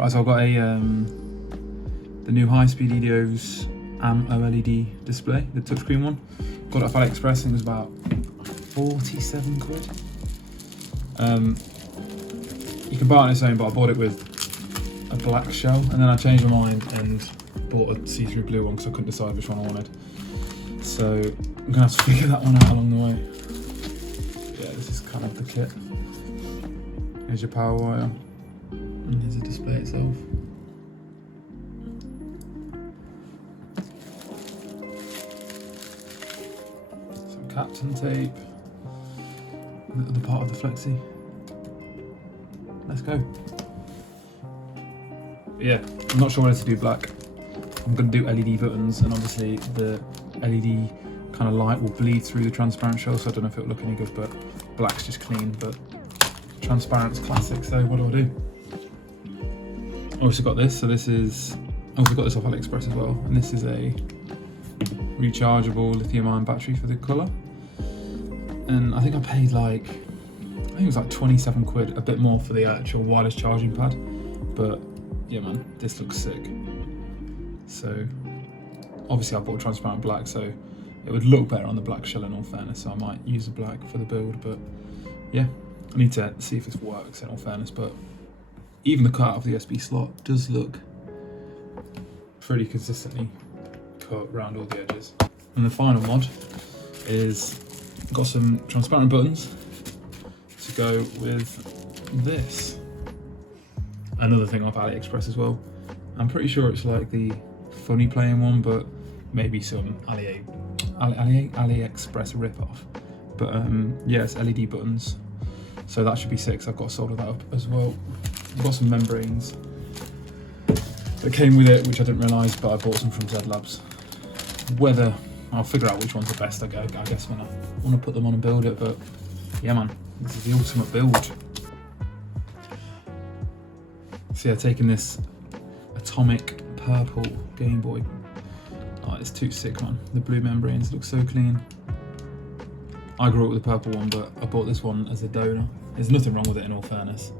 Right, so I've got a the new high-speed EDO's OLED display, the touchscreen one. Got it off AliExpress, I think it was about 47 quid. You can buy it on its own, but I bought it with a black shell, and then I changed my mind and bought a see-through blue one because I couldn't decide which one I wanted. So I'm gonna have to figure that one out along the way. Yeah, this is kind of the kit. Here's your power wire, and here's the display itself. Some Captain tape, the other part of the flexi. Let's go. Yeah, I'm not sure whether to do black. I'm going to do LED buttons, and obviously the LED kind of light will bleed through the transparent shell, so I don't know if it'll look any good, but black's just clean, but transparent's classic, so what do I do? I also got this, so this is, I also got this off AliExpress as well, and this is a rechargeable lithium-ion battery for the colour. And I think I paid like, I think it was like 27 quid, a bit more for the actual wireless charging pad, but yeah man, this looks sick. So obviously I bought transparent black, so it would look better on the black shell in all fairness, so I might use the black for the build, but yeah, I need to see if this works in all fairness, but even the cut out of the USB slot does look pretty consistently cut around all the edges. And the final mod is, got some transparent buttons to go with this. Another thing off AliExpress as well. I'm pretty sure it's like the funny playing one, but maybe some AliExpress rip-off. But yeah, it's LED buttons, so that should be sick. So I've got to solder that up as well. I've got some membranes that came with it, which I didn't realise, but I bought some from Z Labs. Whether I'll figure out which one's the best, I guess, when I want to put them on and build it. But yeah, man, this is the ultimate build. So yeah, taking this atomic purple Game Boy. Oh, it's too sick, man. The blue membranes look so clean. I grew up with the purple one, but I bought this one as a donor. There's nothing wrong with it in all fairness.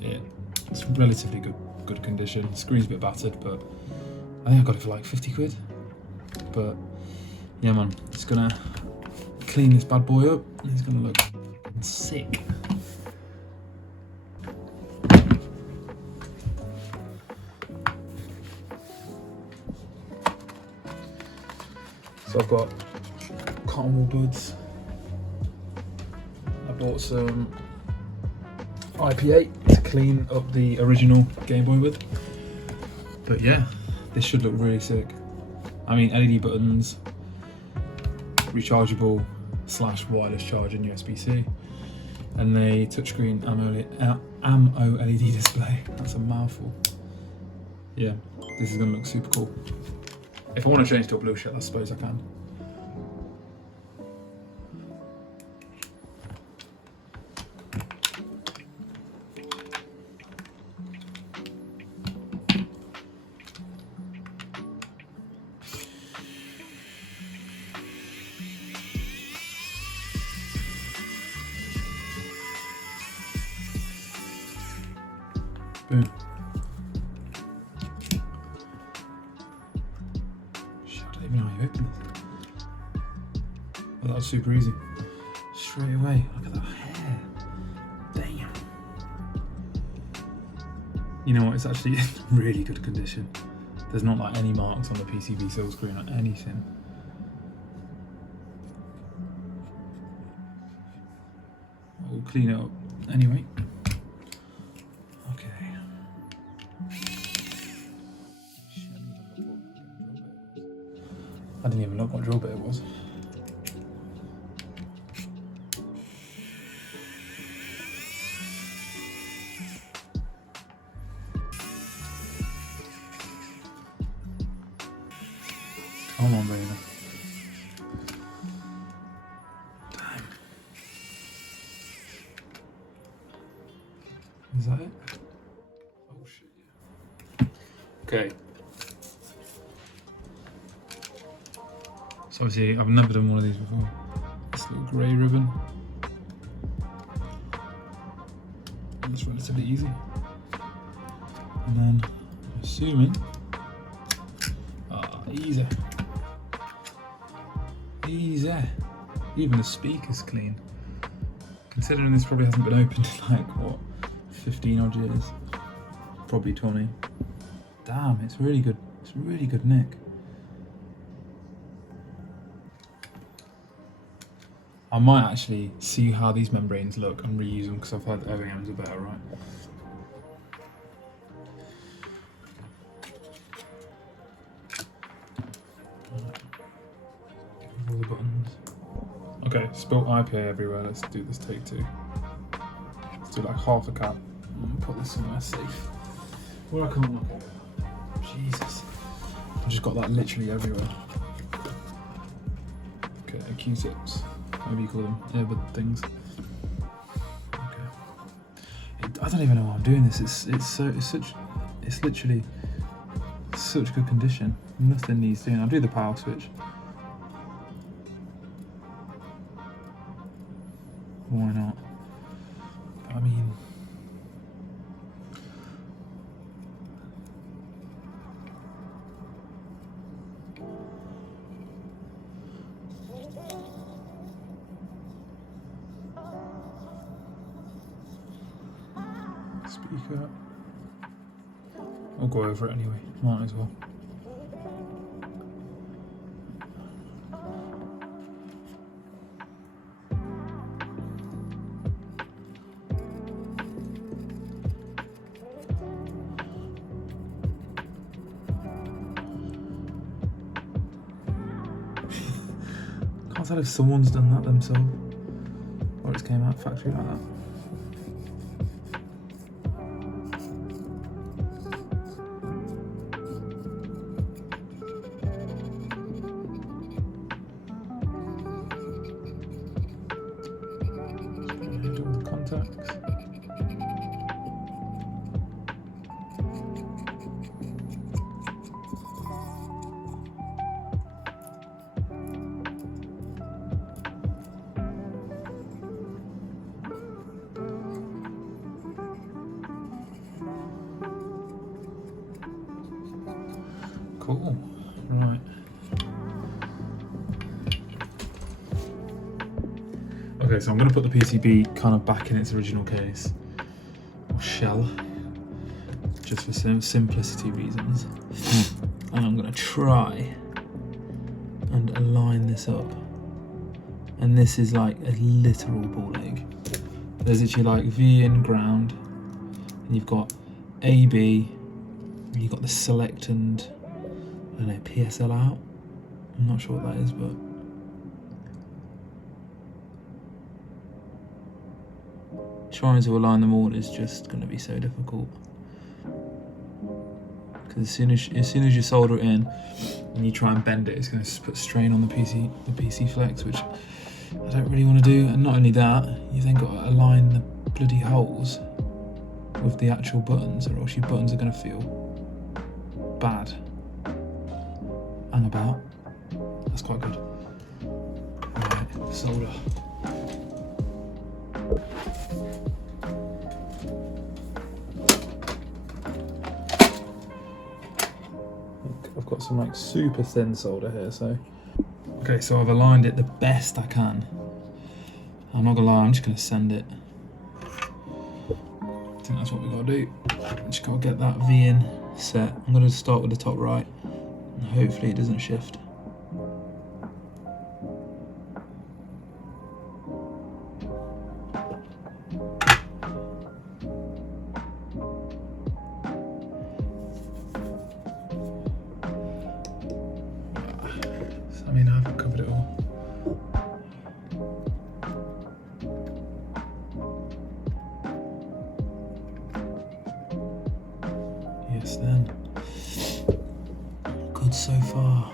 Yeah, it's relatively good condition. The screen's a bit battered, but I think I got it for like 50 quid. But yeah, man, just gonna clean this bad boy up. It's gonna look sick. So I've got cotton wool buds. I bought some IPA to clean up the original Game Boy with. But yeah, this should look really sick. I mean, LED buttons, rechargeable / wireless charging USB-C, and a touchscreen AMOLED display. That's a mouthful. Yeah, this is gonna look super cool. If I want to change to a blue shell, I suppose I can. Boom. Shit, I don't even know how you open this. Oh, that was super easy. Straight away, look at that hair. Damn. You know what, it's actually in really good condition. There's not like any marks on the PCB silk screen or anything. I'll clean it up anyway. I didn't even look what drill bit it was. Come on, baby. Damn. Is that it? Oh shit, yeah. Okay. So obviously I've never done one of these before. This little grey ribbon. That's relatively easy. And then, I'm assuming, easy. Easy. Even the speaker's clean. Considering this probably hasn't been opened in like, what, 15 odd years? Probably 20. Damn, it's really good. It's really good nick. I might actually see how these membranes look and reuse them because I've heard OEMs are better, right? All the buttons. Okay, spilt IPA everywhere. Let's do this take two. Let's do like half a cup. And put this somewhere safe. Where I can't look at it. Jesus. I've just got that literally everywhere. Okay, Q-tips. Whatever you call them, earbud things. Okay. I don't even know why I'm doing this. It's literally such good condition. Nothing needs doing. I'll do the power switch. Why not? But I mean, speaker. I'll go over it anyway. Might as well. Can't tell if someone's done that themselves or it's came out factory like that. Do all the contacts. Cool. Right. Okay, so I'm going to put the PCB kind of back in its original case, or shell, just for some simplicity reasons. And I'm going to try and align this up. And this is like a literal ball egg. There's actually like V in ground, and you've got AB, and you've got the select and I don't know, PSL out. I'm not sure what that is, but trying to align them all is just going to be so difficult. Because as soon as you solder it in and you try and bend it, it's going to put strain on the PC flex, which I don't really want to do. And not only that, you then got to align the bloody holes with the actual buttons, or else your buttons are going to feel bad. Hang about. That's quite good. Alright, solder. I've got some like super thin solder here, so. Okay, so I've aligned it the best I can. I'm not gonna lie, I'm just gonna send it. I think that's what we gotta do. Just gotta get that V in set. I'm gonna start with the top right. And hopefully it doesn't shift. I mean, I haven't covered it all. Yes then. Good so far.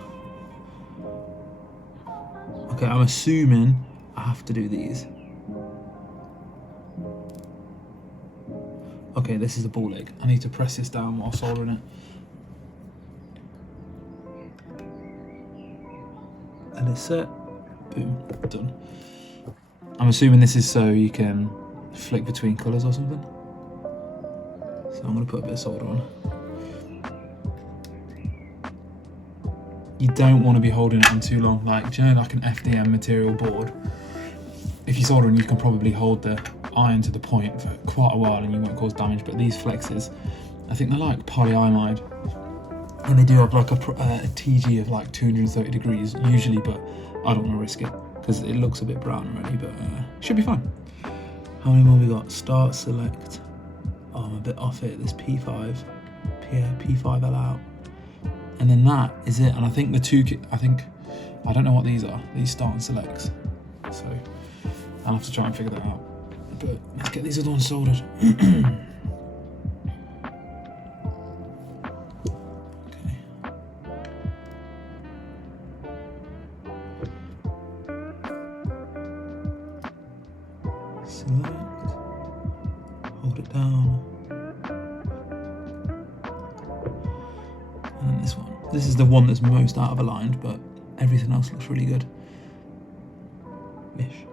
Okay, I'm assuming I have to do these. Okay, this is the ball egg. I need to press this down while soldering it. And it's set. Boom, done. I'm assuming this is so you can flick between colours or something. So I'm going to put a bit of solder on. You don't want to be holding it on too long. Like, do you know, like an FDM material board, if you're soldering, you can probably hold the iron to the point for quite a while and you won't cause damage. But these flexes, I think they're like polyimide, and they do have like a TG of like 230 degrees usually, but I don't want to risk it because it looks a bit brown already, but should be fine. How many more we got? Start, select. Oh, I'm a bit off it. This P5, P5L out. And then that is it. And I think the two, I don't know what these are. These start and selects. So I'll have to try and figure that out. But let's get these other ones soldered. Select, hold it down, and then this one. This is the one that's most out of aligned, but everything else looks really good. Ish.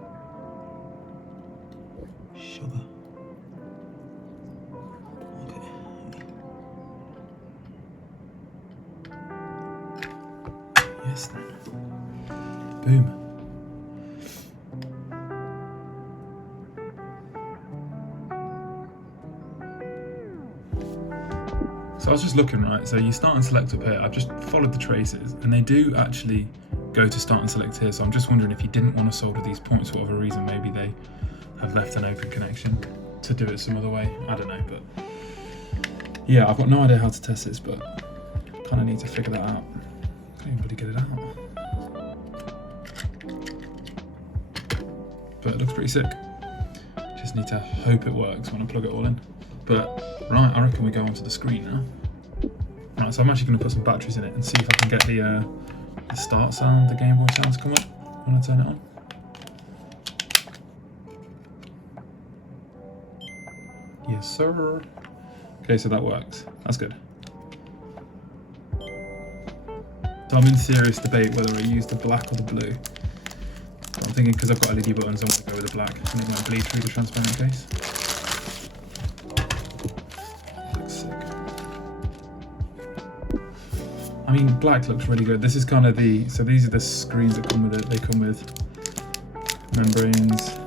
Sugar. Okay. Yes. Boom. So I was just looking, right, so you start and select up here. I've just followed the traces, and they do actually go to start and select here, so I'm just wondering if you didn't want to solder these points for whatever reason, maybe they have left an open connection to do it some other way, I don't know, but yeah, I've got no idea how to test this, but kind of need to figure that out. Can't even really get it out. But it looks pretty sick. Just need to hope it works when I plug it all in. But right, I reckon we go onto the screen now. Right, so I'm actually going to put some batteries in it and see if I can get the start sound, the Gameboy sound to come up when I turn it on. Yes, sir. Okay, so that works. That's good. So I'm in serious debate whether I use the black or the blue. But I'm thinking because I've got LED buttons, I want to go with the black and it won't bleed through the transparent case. I mean, black looks really good. This is kind of the, so these are the screens that come with it. They come with membranes.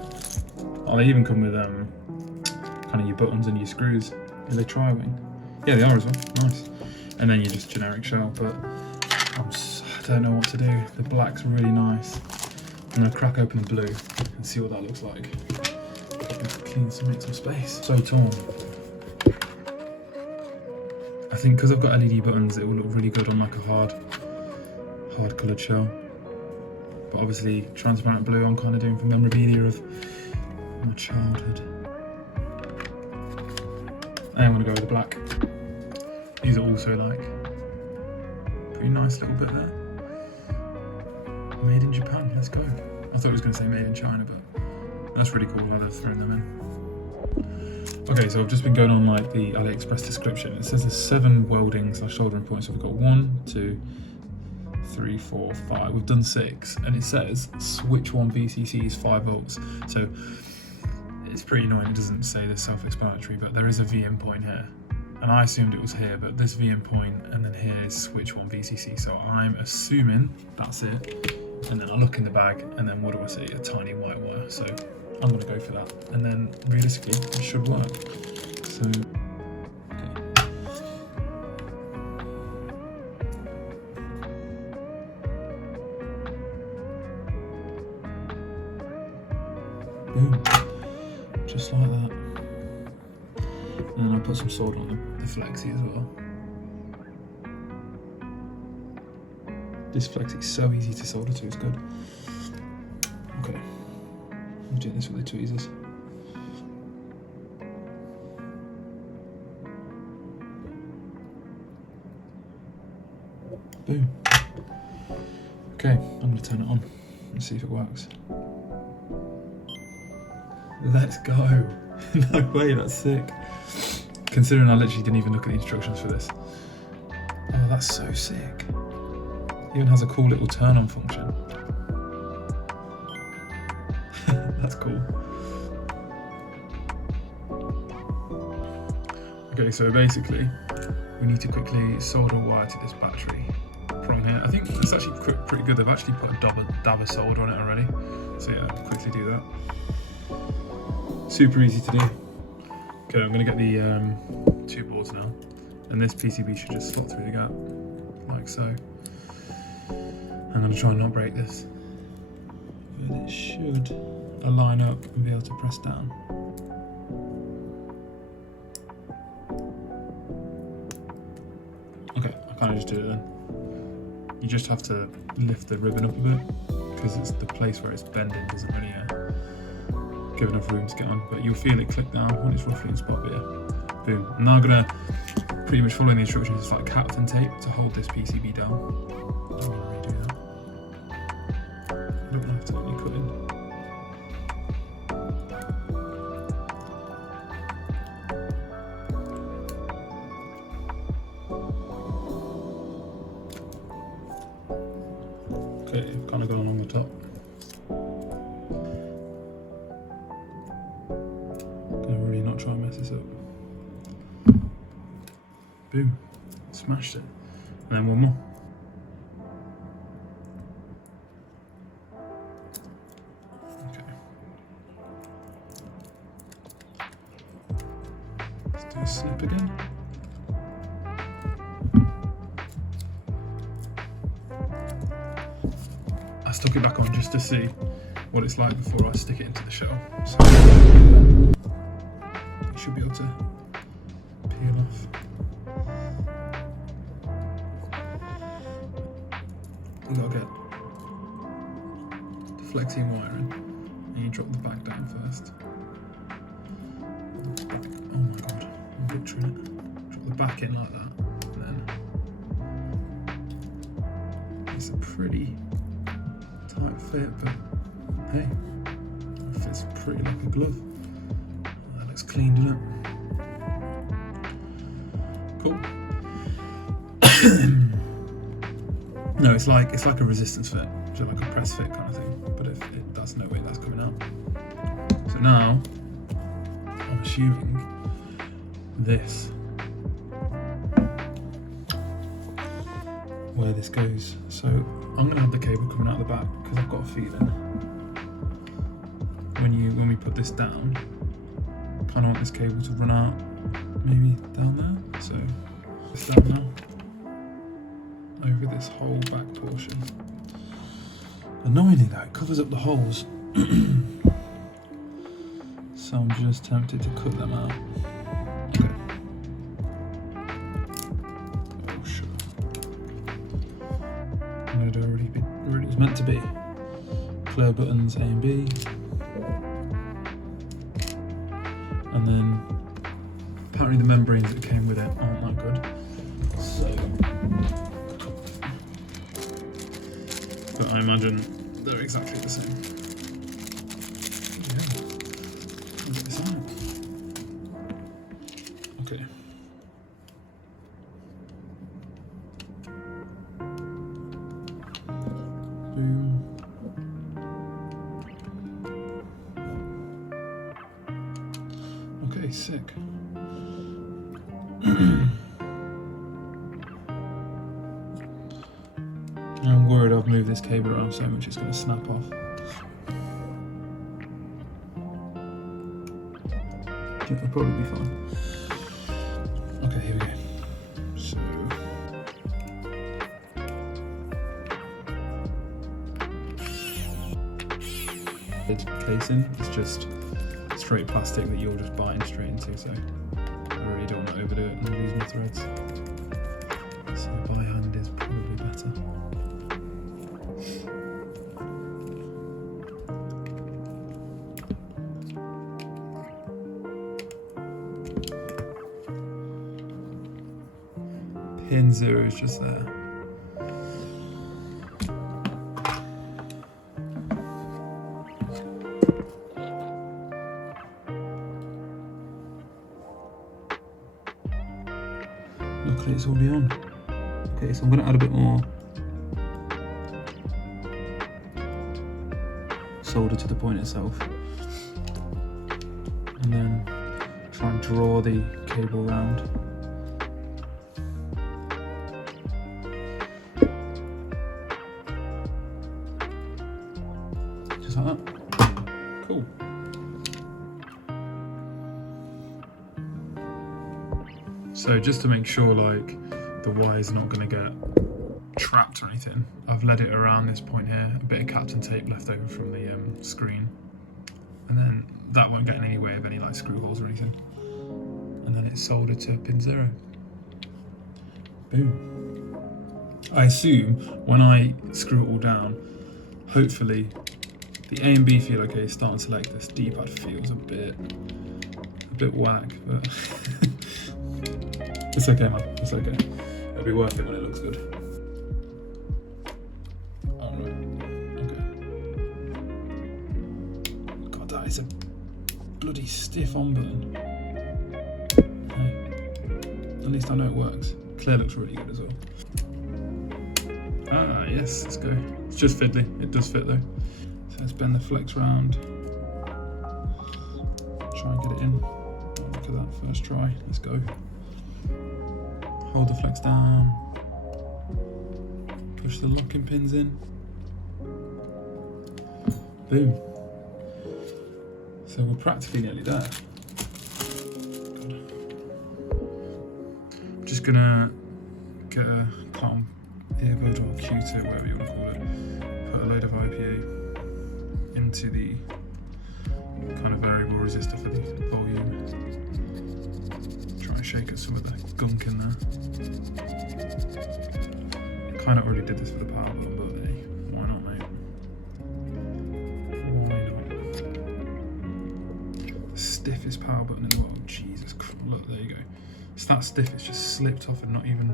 Oh, they even come with kind of your buttons and your screws. Are they tri-wing? Yeah, they are as well. Nice. And then you're just generic shell, but I don't know what to do. The black's really nice. I'm gonna crack open the blue and see what that looks like. Make some space. So torn. I think because I've got LED buttons, it will look really good on like a hard coloured shell. But obviously, transparent blue I'm kind of doing for memorabilia of my childhood. I am going to go with the black. These are also like pretty nice little bit there. Made in Japan, let's go. I thought it was going to say made in China, but that's really cool how they've thrown them in. Okay, so I've just been going on like the AliExpress description. It says there's 7 welding / soldering points. So we've got 1, 2, 3, 4, 5. We've done 6, and it says switch 1 VCC is 5 volts. So it's pretty annoying. It doesn't say this self-explanatory, but there is a VM point here, and I assumed it was here. But this VM point, and then here is switch 1 VCC. So I'm assuming that's it. And then I look in the bag, and then what do I see? A tiny white wire. So I'm going to go for that, and then realistically it should work. So, okay. Boom, just like that. And then I'll put some solder on the flexi as well. This flexi is so easy to solder to, it's good. Okay. I'm doing this with the tweezers. Boom. Okay, I'm going to turn it on and see if it works. Let's go. No way, that's sick. Considering I literally didn't even look at the instructions for this. Oh, that's so sick. It even has a cool little turn on function. That's cool. Okay, so basically, we need to quickly solder a wire to this battery prong here. I think it's actually pretty good. They've actually put a dab of solder on it already. So yeah, quickly do that. Super easy to do. Okay, I'm gonna get the 2 boards now. And this PCB should just slot through the gap, like so. I'm gonna try and not break this. But it should align up and be able to press down. Okay, I kind of just do it then. You just have to lift the ribbon up a bit because it's the place where it's bending doesn't really give enough room to get on, but you'll feel it click down when it's roughly in spot, but yeah, boom. I'm now gonna pretty much follow the instructions. It's like Captain tape to hold this PCB down. I'm gonna redo that. I don't have to let me cut in. Okay, I've kind of gone along the top. Gonna really not try and mess this up. Boom, smashed it. And then one more. Okay. Let's do a snip again. I stuck it back on just to see what it's like before I stick it into the shell. So you should be able to peel off. You gotta get the flexing wire in, and you drop the back down first. Back. Oh my god, I'm butchering it. Drop the back in like that, and then it's a pretty tight fit, but hey, it fits pretty like a glove. That looks clean, doesn't it? Cool. No, it's like a resistance fit, so like a press fit kind of thing. But if that's no way that's coming out. So now I'm assuming this where this goes. So I'm gonna have the cable coming out the back because I've got a feeling when we put this down, I kind of want this cable to run out maybe down there. So it's down now over this whole back portion. Annoyingly though, it covers up the holes. So I'm just tempted to cut them out. Okay. Oh sure. And it already was meant to be. Clear buttons A and B. And then apparently the membranes that came with it aren't that good. So but I imagine they're exactly the same. Yeah. Look at this out. Okay. Boom. Okay, sick. I'm worried I've moved this cable around so much it's going to snap off. It'll probably be fine. Okay, here we go. So casing, it's just straight plastic that you're just biting straight into, so I really don't want to overdo it and lose my threads. So by hand is probably better. Pin 0 is just there. Luckily it's already on. Okay, so I'm going to add a bit more solder to the point itself. And then try and draw the cable around. Just like that. Cool. So just to make sure like the wire's not going to get trapped or anything, I've led it around this point here, a bit of Captain tape left over from the screen, and then that won't get in any way of any like screw holes or anything, and then it's soldered to pin 0. Boom. I assume when I screw it all down, hopefully the A and B feel okay. It's starting to select. This D-pad feels a bit whack, but it's okay, man. It's okay. It'll be worth it when it looks good. It's a bloody stiff on button. Okay. At least I know it works. Clear looks really good as well. Ah, yes, let's go. It's just fiddly. It does fit though. So let's bend the flex round. Try and get it in. Oh, look at that first try. Let's go. Hold the flex down. Push the locking pins in. Boom. So we're practically nearly there. I'm just gonna get a cotton earbud or Q-tip, whatever you want to call it. Put a load of IPA into the kind of variable resistor for the volume. Try and shake up some of the gunk in there. Kind of already did this for the power button, but hey, why not, mate? Stiffest power button in the world. Jesus Christ, look, there you go. It's that stiff, it's just slipped off and not even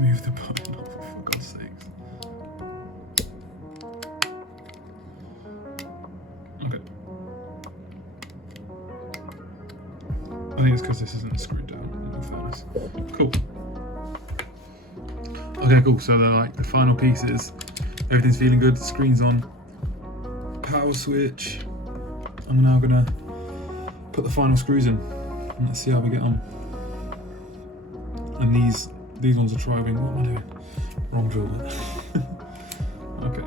moved the button off, for God's sakes. Okay. I think it's because this isn't screwed down, in all fairness. Cool. Okay, cool, so they're like the final pieces. Everything's feeling good, the screen's on. Power switch. I'm now gonna put the final screws in and let's see how we get on. And these ones are trialing. What am I doing? Wrong drill. Okay.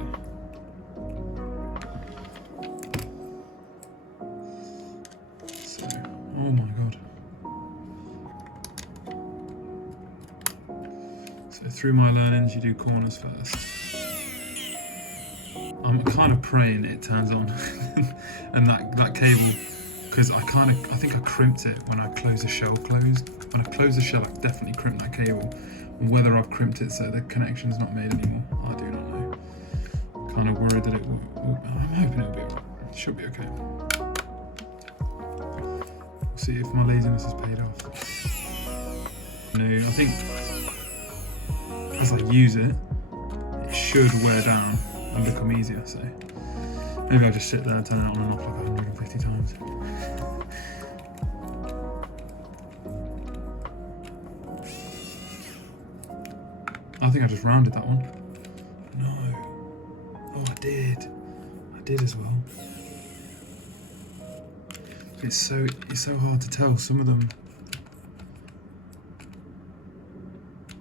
So, oh my god. So through my learnings, you do corners first. I'm kind of praying it turns on, and that cable. Because I think I crimped it when I closed the shell closed. When I closed the shell, I definitely crimped that cable. And whether I've crimped it so the connection's not made anymore, I do not know. Kind of worried that it will. I'm hoping it'll be alright. It should be okay. We'll see if my laziness has paid off. No, I think as I use it, it should wear down and become easier. So maybe I'll just sit there and turn it on and off like 150 times. I think I just rounded that one. No. Oh, I did. I did as well. It's so hard to tell. Some of them.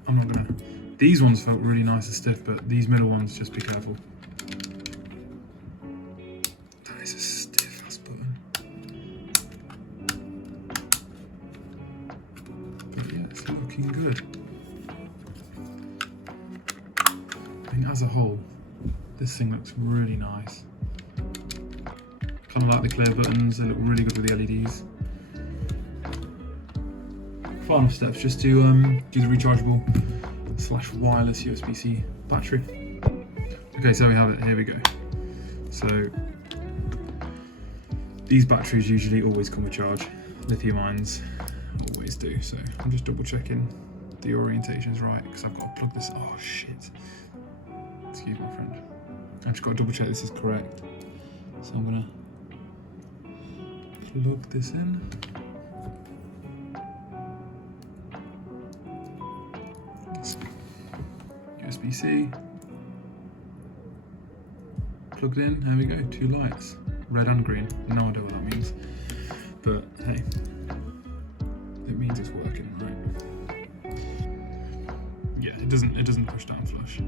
I'm not gonna. These ones felt really nice and stiff, but these middle ones, just be careful. That is a stiff ass button. But yeah, it's looking good. I think as a whole, this thing looks really nice. Kind of like the clear buttons, they look really good with the LEDs. Final steps, just to do the rechargeable / wireless USB-C battery. Okay, so we have it, here we go. So, these batteries usually always come with charge. Lithium ions always do, so I'm just double checking the orientation is right, because I've got to plug this, oh shit. Excuse me, friend. I've just got to double check this is correct. So I'm gonna plug this in. USB-C. Plugged in, there we go, 2 lights. Red and green. No idea what that means. But hey. it means it's working, right? Yeah, it doesn't push down flush.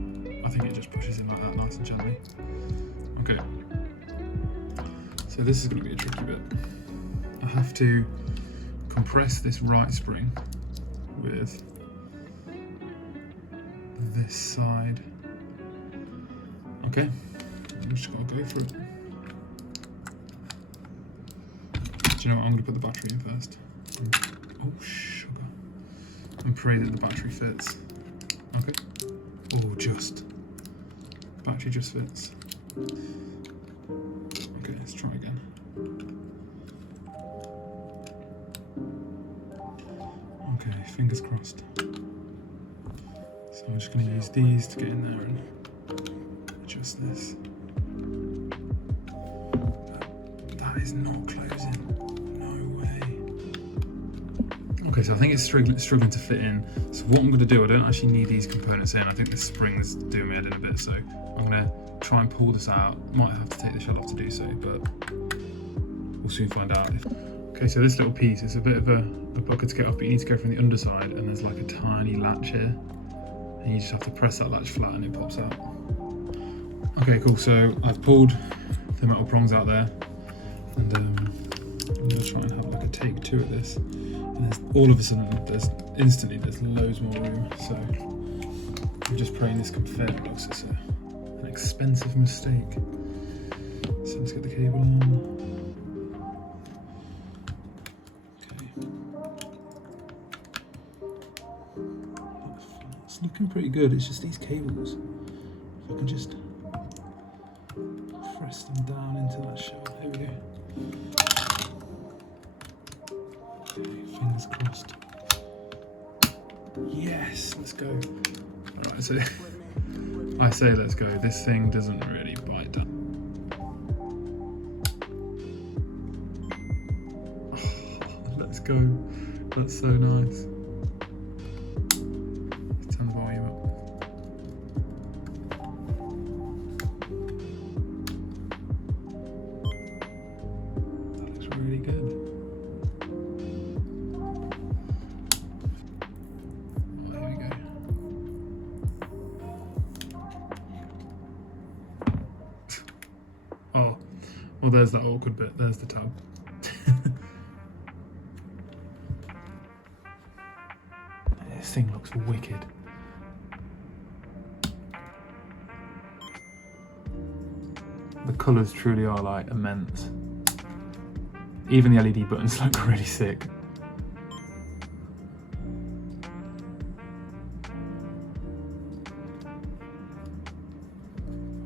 I think it just pushes in like that, nice and gently. Okay. So this is going to be a tricky bit. I have to compress this right spring with this side. Okay, I'm just going to go for it. Do you know what? I'm going to put the battery in first. Oh, sugar. And pray that the battery fits. Okay. Oh, just. Battery just fits. Okay, let's try again. Okay, fingers crossed. So I'm just going to use these to get in there and adjust this. That is not closing. No way. Okay, so I think it's struggling to fit in. So what I'm going to do, I don't actually need these components in. I think this spring is doing me head in a bit, so I'm going to try and pull this out. Might have to take the shell off to do so, but we'll soon find out. Okay, so this little piece is a bit of a bugger to get off, but you need to go from the underside, and there's like a tiny latch here, and you just have to press that latch flat and it pops out. Okay, cool, so I've pulled the metal prongs out there, and I'm gonna try and have like a take two at this, and there's all of a sudden, there's loads more room, so I'm just praying this can fit. It looks like an expensive mistake. So let's get the cable on. It's looking pretty good, it's just these cables. If I can just press them down into that shell. Here we go. Okay, fingers crossed. Yes, let's go. Alright, so I say let's go. This thing doesn't really bite down. Oh, let's go. That's so nice. Turn the volume up. That looks really good. Oh, here we go. Oh, well, there's that awkward bit. There's the tab. This thing looks wicked. The colours truly are like immense. Even the LED buttons look really sick.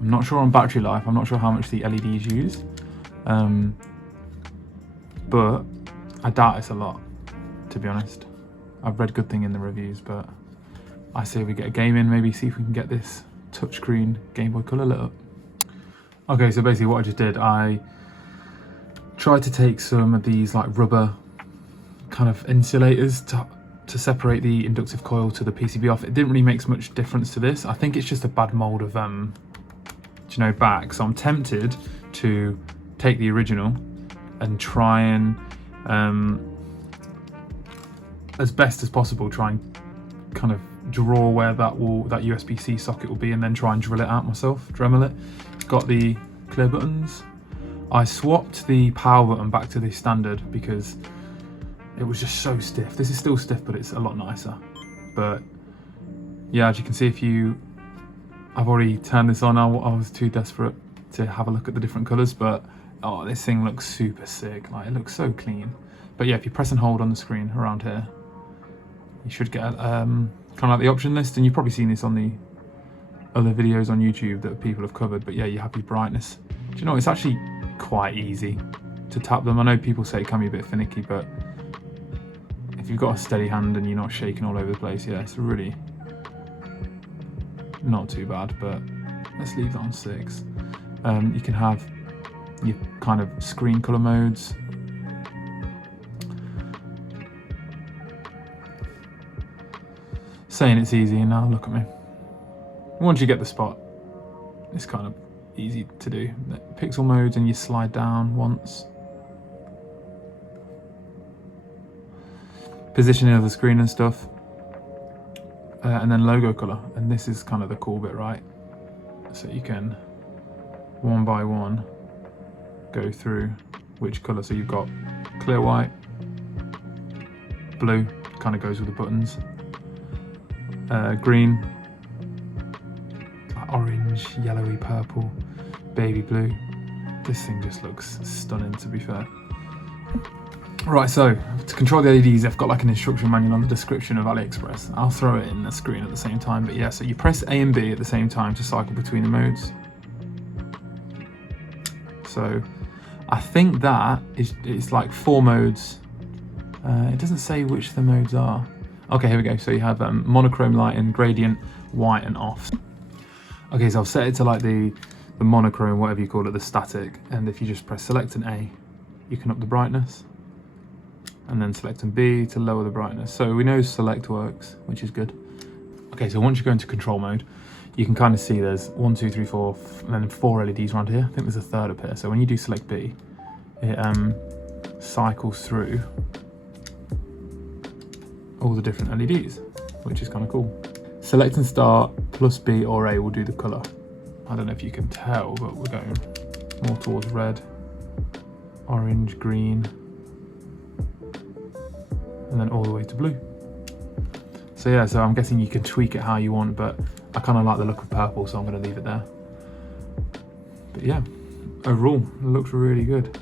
I'm not sure on battery life, I'm not sure how much the LEDs use, but I doubt it's a lot, to be honest. I've read good thing in the reviews, but I say we get a game in, maybe see if we can get this touchscreen Game Boy Color lit up. Okay, so basically what I just did, I tried to take some of these like rubber kind of insulators to separate the inductive coil to the PCB off. It didn't really make much difference to this. I think it's just a bad mold of back. So I'm tempted to take the original and try and as best as possible try and kind of draw where that USB-C socket will be, and then try and drill it out myself, Dremel it. It's got the clear buttons. I swapped the power button back to the standard because it was just so stiff. This is still stiff, but it's a lot nicer. But yeah, as you can see, I've already turned this on. I was too desperate to have a look at the different colors, but oh, this thing looks super sick. Like, it looks so clean. But yeah, if you press and hold on the screen around here, you should get kind of like the option list, and you've probably seen this on the other videos on YouTube that people have covered. But yeah, you have your brightness. Do you know, it's actually quite easy to tap them. I know people say it can be a bit finicky, but if you've got a steady hand and you're not shaking all over the place, yeah, it's really not too bad. But let's leave that on 6. You can have your kind of screen color modes. Saying it's easy, and now look at me. Once you get the spot, it's kind of easy to do. Pixel modes, and you slide down once. positioning of the screen and stuff, and then logo color. And this is kind of the cool bit, right? So you can one by one go through which color. So you've got clear white, blue, kind of goes with the buttons, green, orange, yellowy, purple, baby blue. This thing just looks stunning, to be fair. Right, so to control the LEDs, I've got like an instruction manual on the description of AliExpress. I'll throw it in the screen at the same time, but yeah, so you press A and B at the same time to cycle between the modes. So I think that it's like 4 modes. It doesn't say which the modes are. Okay, here we go. So you have monochrome lighting, gradient, white, and off. Okay, so I've set it to like the monochrome, whatever you call it, the static. And if you just press select an A, you can up the brightness. And then select and B to lower the brightness. So we know select works, which is good. Okay, so once you go into control mode, you can kind of see there's 1, 2, 3, 4, and then 4 LEDs around here. I think there's a third up here. So when you do select B, it cycles through all the different LEDs, which is kind of cool. Select and start plus B or A will do the color. I don't know if you can tell, but we're going more towards red, orange, green, and then all the way to blue. So yeah, so I'm guessing you can tweak it how you want, but I kind of like the look of purple, so I'm going to leave it there. But yeah, overall, it looks really good.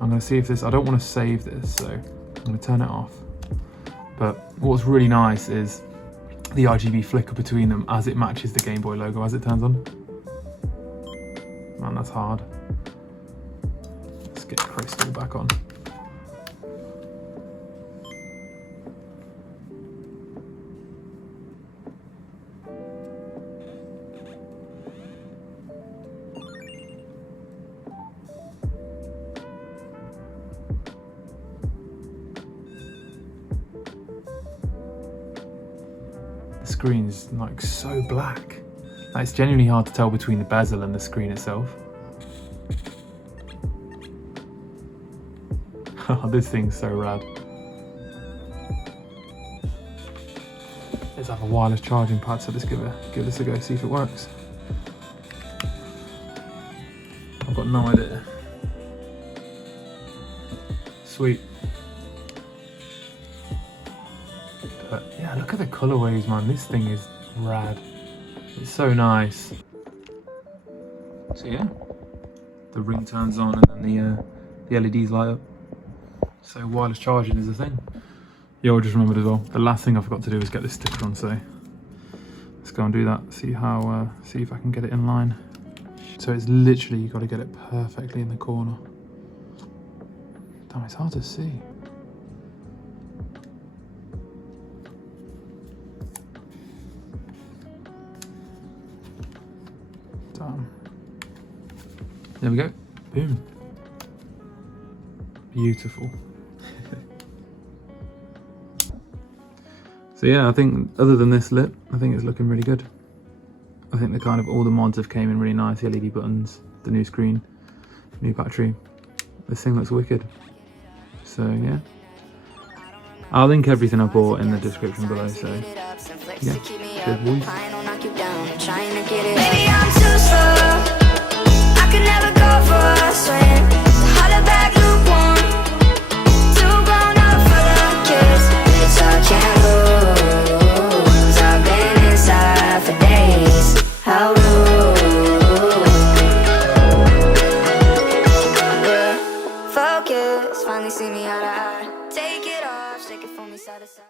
I'm going to see if this, I don't want to save this, so I'm going to turn it off. But what's really nice is the RGB flicker between them as it matches the Game Boy logo as it turns on. Man, that's hard. Let's get Crystal back on. The screen's like so black. Like, it's genuinely hard to tell between the bezel and the screen itself. Oh, this thing's so rad. Let's have a wireless charging pad, so let's give this a go, see if it works. I've got no idea. Sweet. But yeah, look at the colorways, man. This thing is rad. It's so nice. So yeah, the ring turns on and then the LEDs light up. So wireless charging is a thing. Yo, I just remembered as well, the last thing I forgot to do was get this sticker on, so let's go and do that. See if I can get it in line. So it's literally, you got to get it perfectly in the corner. Damn, it's hard to see. Damn. There we go. Boom. Beautiful. So yeah, I think other than this lip, I think it's looking really good. I think the kind of all the mods have came in really nice. The LED buttons, the new screen, new battery. This thing looks wicked. So yeah, I'll link everything I bought in the description below. So yeah, cheers boys. Maybe I'm too slow. I could never go for a swim. Holler back, lukewarm. Too grown up for the kiss. It's I can't lose. I've been inside for days. How rude. Focus. Finally see me out of eye. Take it off. Shake it for me side to side.